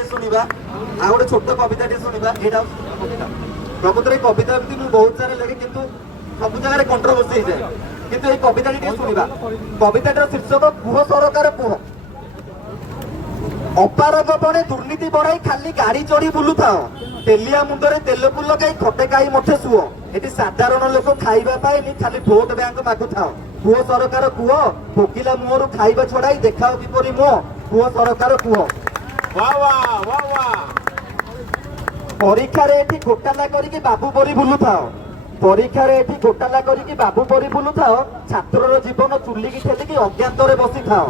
टे शुणा आ गोटे छोट कविता टे शुणा यहाँ प्रकृत कविता एमती मुझे बहुत सारा लगे किंतु सब जगह कंट्रोवर्सी हो जाए किंतु ये कविता टे शुणा कविताटर शीर्षक कुह सरकार कुह अपारग बणे दुर्नीति बढ़ाई खाली गाड़ी चढ़ी बुलुथा तेलिया मुंडरे तेलकु लगाई खटेकाई मठे सुओ ये साधारण लोक खाइबा पाएनि खाली भोट बैंक मागुथा कुह सरकार कुह भोकिला मुहरु खाइबा छड़ाई देखाओ किपरि मुह कुह सरकार कुह परीक्षा रे एठी घोटाला करिकि बाबू परी बुलुथाओ परीक्षा रे एठी घोटाला करिकि बाबू परी बुलुथाओ छात्रर जीवन चुलिकी ठेलिकी अज्ञातरे बसी थाओ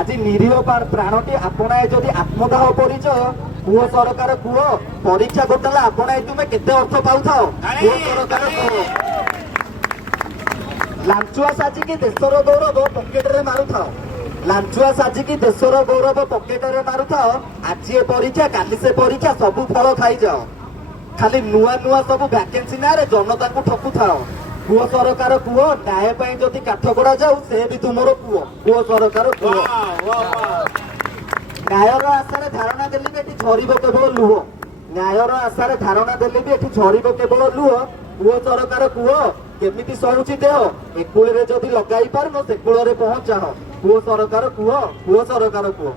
आज निरीह प्राणटी आपणाए जदि आत्मदाह परिचय कुह सरकार कुह परीक्षा घोटाला आपणाए तुमे केते अर्थ पाउथाओ कुह सरकार कुह लांचुआ साजिकी देशर गौरव पकेट रे मारुथाओ लांचुआ साजिकी देशर गौरव पकेट रे मारुथाओ आज ये परीक्षा काली से परीक्षा सबु फल खाई जाओ खाली नुआ नुआ सब वैकेंसी ना रे जनता को ठकु थाओ कुह सरकार कुह न्याय पाई जदि काठ गड़ा जाऊ से भी तुमर कुह कुह सरकार कुह न्यायर आशार धारणा देली भी झरिब केवल लुह न्यायर आशार धारणा देली भी झरिब केवल लुह कुह सरकार कुह केमिति सहुची देह एकुल रे जदि लगाई पारन से कूल रे पहुंचाह कुह सरकार कुह सरकार कुह।